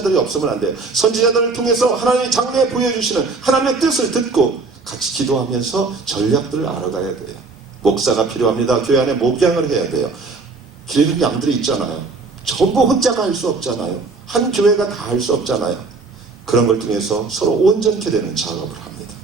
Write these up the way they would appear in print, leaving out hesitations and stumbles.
선지자들이 없으면 안 돼요. 선지자들을 통해서 하나님의 장래에 보여주시는 하나님의 뜻을 듣고 같이 기도하면서 전략들을 알아가야 돼요. 목사가 필요합니다. 교회 안에 목양을 해야 돼요. 길든 양들이 있잖아요. 전부 혼자가 할 수 없잖아요. 한 교회가 다 할 수 없잖아요. 그런 걸 통해서 서로 온전케 되는 작업을 합니다.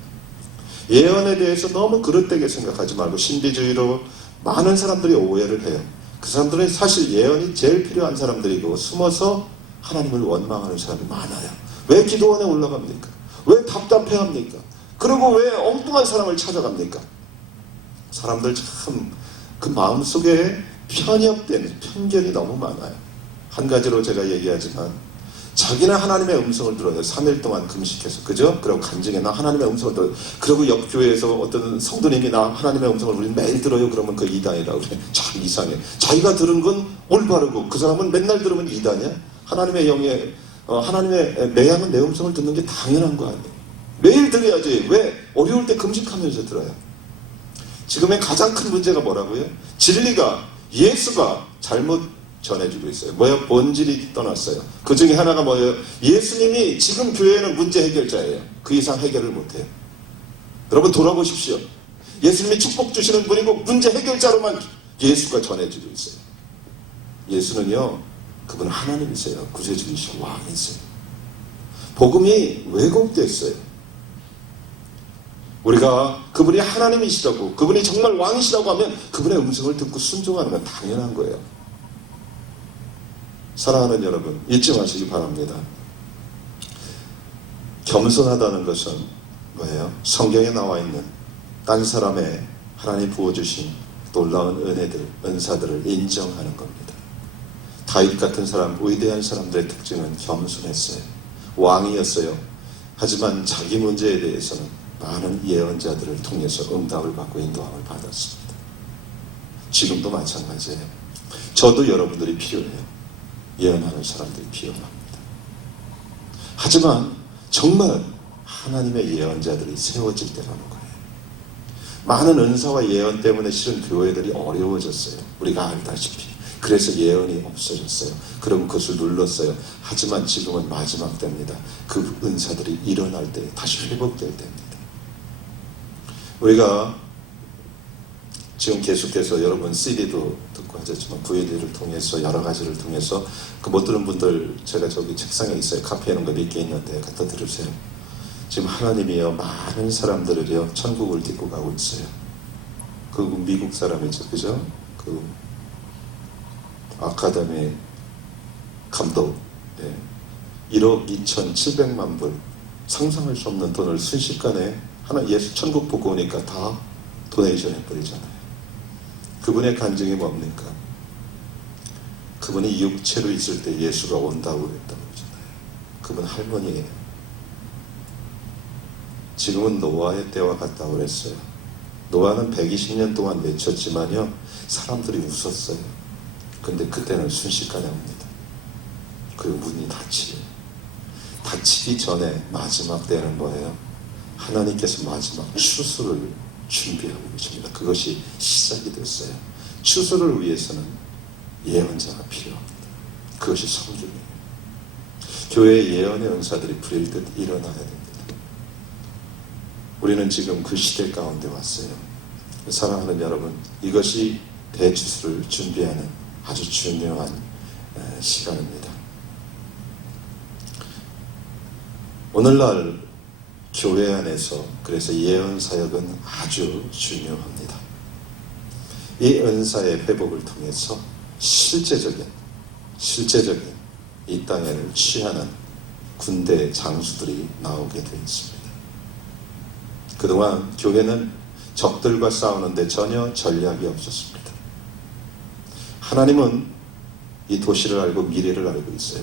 예언에 대해서 너무 그릇되게 생각하지 말고 신비주의로 많은 사람들이 오해를 해요. 그 사람들은 사실 예언이 제일 필요한 사람들이고 숨어서 하나님을 원망하는 사람이 많아요. 왜 기도원에 올라갑니까? 왜 답답해합니까? 그리고 왜 엉뚱한 사람을 찾아갑니까? 사람들 참 그 마음속에 편협된 편견이 너무 많아요. 한 가지로 제가 얘기하지만 자기는 하나님의 음성을 들어요. 3일 동안 금식해서. 그죠? 그리고 간증에 나 하나님의 음성을 들어요. 그리고 옆 교회에서 어떤 성도님이 나 하나님의 음성을 우리 매일 들어요. 그러면 그 이단이라고 그래. 참 이상해. 자기가 들은 건 올바르고 그 사람은 맨날 들으면 이단이야? 하나님의 영에 하나님의 내 양은 내 음성을 듣는 게 당연한 거 아니에요. 매일 들어야지. 왜 어려울 때 금식하면서 들어요? 지금의 가장 큰 문제가 뭐라고요? 진리가 예수가 잘못 전해주고 있어요. 뭐예요? 본질이 떠났어요. 그 중에 하나가 뭐예요? 예수님이 지금 교회는 문제 해결자예요. 그 이상 해결을 못해요. 여러분 돌아보십시오. 예수님이 축복 주시는 분이고 문제 해결자로만 예수가 전해주고 있어요. 예수는요, 그분은 하나님이세요. 구세주이시고 왕이세요. 복음이 왜곡됐어요. 우리가 그분이 하나님이시라고, 그분이 정말 왕이시라고 하면 그분의 음성을 듣고 순종하는 건 당연한 거예요. 사랑하는 여러분, 잊지 마시기 바랍니다. 겸손하다는 것은 뭐예요? 성경에 나와 있는 딴 사람의 하나님 부어주신 놀라운 은혜들, 은사들을 인정하는 겁니다. 다윗 같은 사람, 위대한 사람들의 특징은 겸손했어요. 왕이었어요. 하지만 자기 문제에 대해서는 많은 예언자들을 통해서 응답을 받고 인도함을 받았습니다. 지금도 마찬가지예요. 저도 여러분들이 필요해요. 예언하는 사람들이 필요합니다. 하지만 정말 하나님의 예언자들이 세워질 때라는 거예요. 많은 은사와 예언 때문에 실은 교회들이 어려워졌어요. 우리가 알다시피. 그래서 예언이 없어졌어요. 그럼 그것을 눌렀어요. 하지만 지금은 마지막 때입니다. 그 은사들이 일어날 때, 다시 회복될 때입니다. 우리가 지금 계속해서 여러분 CD도 듣고 하셨지만 VD를 통해서 여러 가지를 통해서 그 못 들은 분들 제가 저기 책상에 있어요. 카페에 있는 거 몇 개 있는데 갖다 들으세요. 지금 하나님이요 많은 사람들을요 천국을 딛고 가고 있어요. 그 미국 사람이죠, 그죠? 그 아카데미 감독, 1억 2,700만 불, 상상할 수 없는 돈을 순식간에 하나 예수 천국 보고 오니까 다 도네이션 해버리잖아요. 그분의 간증이 뭡니까? 그분이 육체로 있을 때 예수가 온다고 그랬다고 그러잖아요. 그분 할머니예요. 지금은 노아의 때와 같다고 그랬어요. 노아는 120년 동안 외쳤지만요 사람들이 웃었어요. 근데 그때는 순식간에 옵니다. 그리고 문이 닫히요. 닫히기 전에 마지막 때는 뭐예요? 하나님께서 마지막 추수를 준비하고 계십니다. 그것이 시작이 됐어요. 추수를 위해서는 예언자가 필요합니다. 그것이 성경이에요. 교회의 예언의 은사들이 불일듯 일어나야 됩니다. 우리는 지금 그 시대 가운데 왔어요. 사랑하는 여러분, 이것이 대추수를 준비하는 아주 중요한 시간입니다. 오늘날 교회 안에서 그래서 예언 사역은 아주 중요합니다. 이 은사의 회복을 통해서 실제적인 이 땅을 취하는 군대 장수들이 나오게 되어 있습니다. 그동안 교회는 적들과 싸우는데 전혀 전략이 없었습니다. 하나님은 이 도시를 알고 미래를 알고 있어요.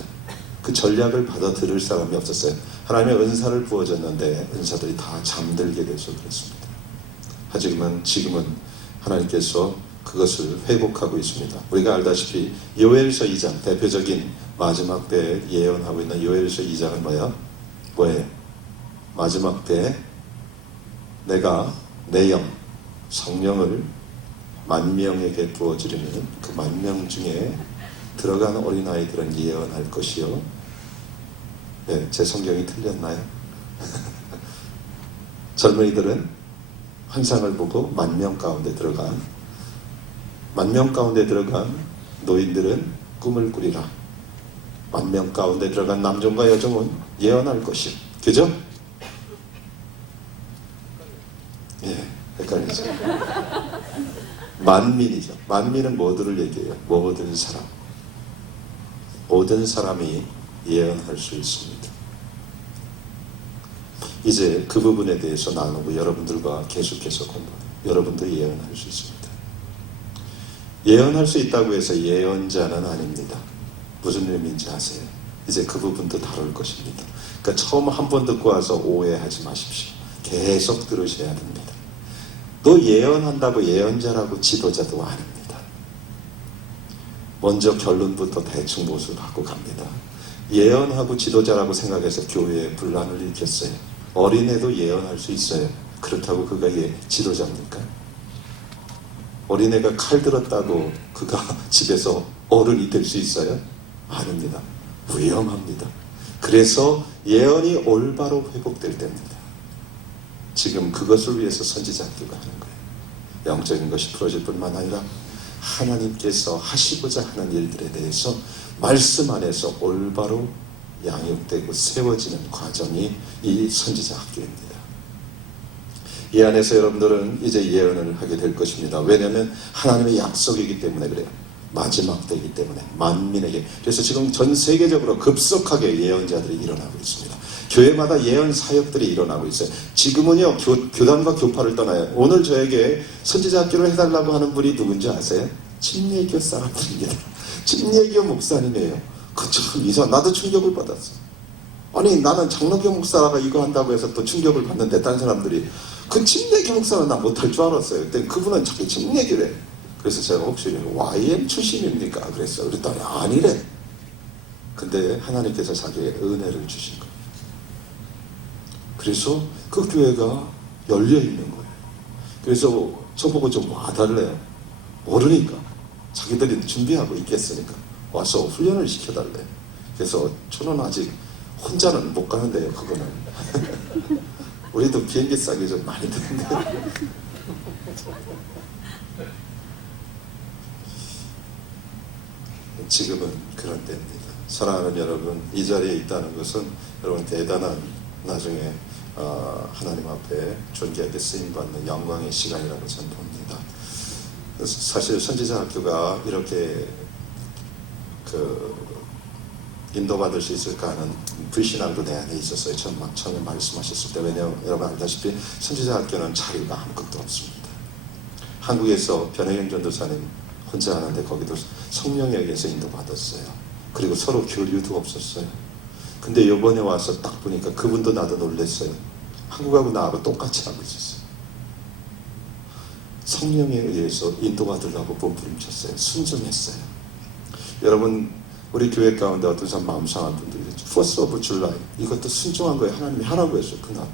그 전략을 받아들일 사람이 없었어요. 하나님의 은사를 부어줬는데 은사들이 다 잠들게 돼서 그렇습니다. 하지만 지금은 하나님께서 그것을 회복하고 있습니다. 우리가 알다시피 요엘서 2장, 대표적인 마지막 때 예언하고 있는 요엘서 2장은 뭐예요? 마지막 때 내가 내 영, 성령을 만명에게 부어주리니 그 만명 중에 들어간 어린아이들은 예언할 것이요 네, 제 성경이 틀렸나요? 젊은이들은 환상을 보고 만명 가운데 들어간 노인들은 꿈을 꾸리라. 만명 가운데 들어간 남종과 여종은 예언할 것이. 그죠? 예, 헷갈리죠. 만민이죠. 만민은 뭐들을 얘기해요? 모든 사람. 모든 사람이 예언할 수 있습니다. 이제 그 부분에 대해서 나누고 여러분들과 계속해서 공부해요. 여러분도 예언할 수 있습니다. 예언할 수 있다고 해서 예언자는 아닙니다. 무슨 의미인지 아세요? 이제 그 부분도 다룰 것입니다. 그러니까 처음 한 번 듣고 와서 오해하지 마십시오. 계속 들으셔야 됩니다. 너 예언한다고 예언자라고 지도자도 아닙니다. 먼저 결론부터 대충 못을 갖고 갑니다. 예언하고 지도자라고 생각해서 교회에 분란을 일으켰어요. 어린애도 예언할 수 있어요. 그렇다고 그가 지도자입니까? 어린애가 칼 들었다고 그가 집에서 어른이 될 수 있어요? 아닙니다. 위험합니다. 그래서 예언이 올바로 회복될 때입니다. 지금 그것을 위해서 선지자 학교가 하는 거예요. 영적인 것이 풀어질 뿐만 아니라 하나님께서 하시고자 하는 일들에 대해서 말씀 안에서 올바로 양육되고 세워지는 과정이 이 선지자 학교입니다. 이 안에서 여러분들은 이제 예언을 하게 될 것입니다. 왜냐하면 하나님의 약속이기 때문에 그래요. 마지막 때이기 때문에 만민에게. 그래서 지금 전 세계적으로 급속하게 예언자들이 일어나고 있습니다. 교회마다 예언 사역들이 일어나고 있어요. 지금은요, 교단과 교파를 떠나요. 오늘 저에게 선지자 학교를 해달라고 하는 분이 누군지 아세요? 침례교 사람들입니다. 침례교 목사님이에요. 그 참 이상. 나도 충격을 받았어. 아니 나는 장로교 목사가 이거 한다고 해서 또 충격을 받는데 다른 사람들이 그 침례교 목사는 나 못할 줄 알았어요. 그때 그분은 자기 침례교래. 그래서 제가 혹시 YM 출신입니까? 그랬어요. 그랬더니 아니래. 근데 하나님께서 자기의 은혜를 주신 거예요. 그래서 그 교회가 열려있는 거예요. 그래서 저보고 좀 와달래요. 모르니까. 자기들이 준비하고 있겠으니까 와서 훈련을 시켜달래. 그래서 저는 아직 혼자는 못 가는데요. 그거는. 우리도 비행기 싸게 좀 많이 드는데. 지금은 그런 때입니다. 사랑하는 여러분, 이 자리에 있다는 것은 여러분 대단한 나중에 하나님 앞에 존귀하게 쓰임받는 영광의 시간이라고 저는 봅니다. 사실 선지자 학교가 이렇게 인도받을 수 있을까 하는 불신앙도 내 안에 있었어요. 처음에 말씀하셨을 때. 왜냐하면 여러분 알다시피 선지자 학교는 자리가 아무것도 없습니다. 한국에서 변혜경 전도사님 혼자 하는데 거기도 성령에 의해서 인도받았어요. 그리고 서로 교류도 없었어요. 근데 이번에 와서 딱 보니까 그분도 나도 놀랐어요. 한국하고 나하고 똑같이 하고 있었어요. 성령에 의해서 인도받으려고 몸부림쳤어요. 순종했어요. 여러분 우리 교회 가운데 어떤 사람 마음 상한 분들이 First of July 이것도 순종한 거예요. 하나님이 하라고 했어요. 그날.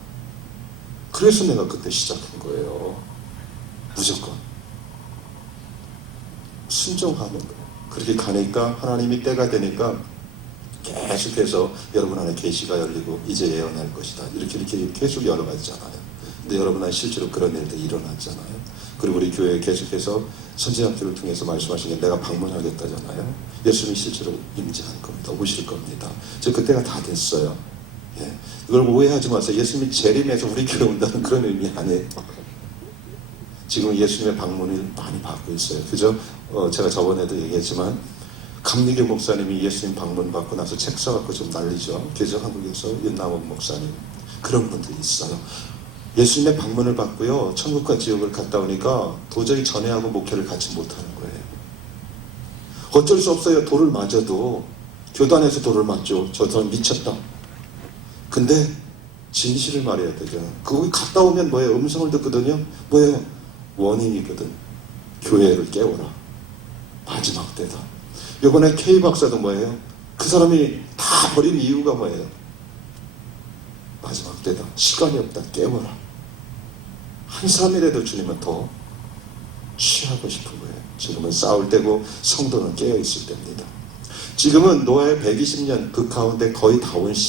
그래서 내가 그때 시작한 거예요. 무조건 순종하는 거예요. 그렇게 가니까 하나님이 때가 되니까 계속해서 여러분 안에 계시가 열리고 이제 예언할 것이다. 이렇게 계속 열어가잖아요. 근데 여러분 안에 실제로 그런 일들이 일어났잖아요. 그리고 우리 교회에 계속해서 선지학교를 통해서 말씀하신 게 내가 방문하겠다잖아요. 예수님이 실제로 임재할 겁니다. 오실 겁니다. 그때가 다 됐어요. 예. 이걸 오해하지 마세요. 예수님이 재림해서 우리 교회 온다는 그런 의미 아니에요. 지금 예수님의 방문을 많이 받고 있어요. 그죠? 제가 저번에도 얘기했지만 감리교 목사님이 예수님 방문 받고 나서 책 써갖고 좀 난리죠. 그죠? 한국에서 윤남원 목사님. 그런 분들이 있어요. 예수님의 방문을 받고요. 천국과 지옥을 갔다 오니까 도저히 전회하고 목회를 같이 못하는 거예요. 어쩔 수 없어요. 돌을 맞아도. 교단에서 돌을 맞죠. 저 사람 미쳤다. 근데 진실을 말해야 되죠. 거기 갔다 오면 뭐예요? 음성을 듣거든요. 뭐예요? 원인이거든. 교회를 깨워라. 마지막 때다. 이번에 K 박사도 뭐예요? 그 사람이 다 버린 이유가 뭐예요? 마지막 때다. 시간이 없다. 깨워라. 한 3일에도 주님은 더 취하고 싶은 거예요. 지금은 싸울 때고 성도는 깨어있을 때입니다. 지금은 노아의 120년 그 가운데 거의 다 온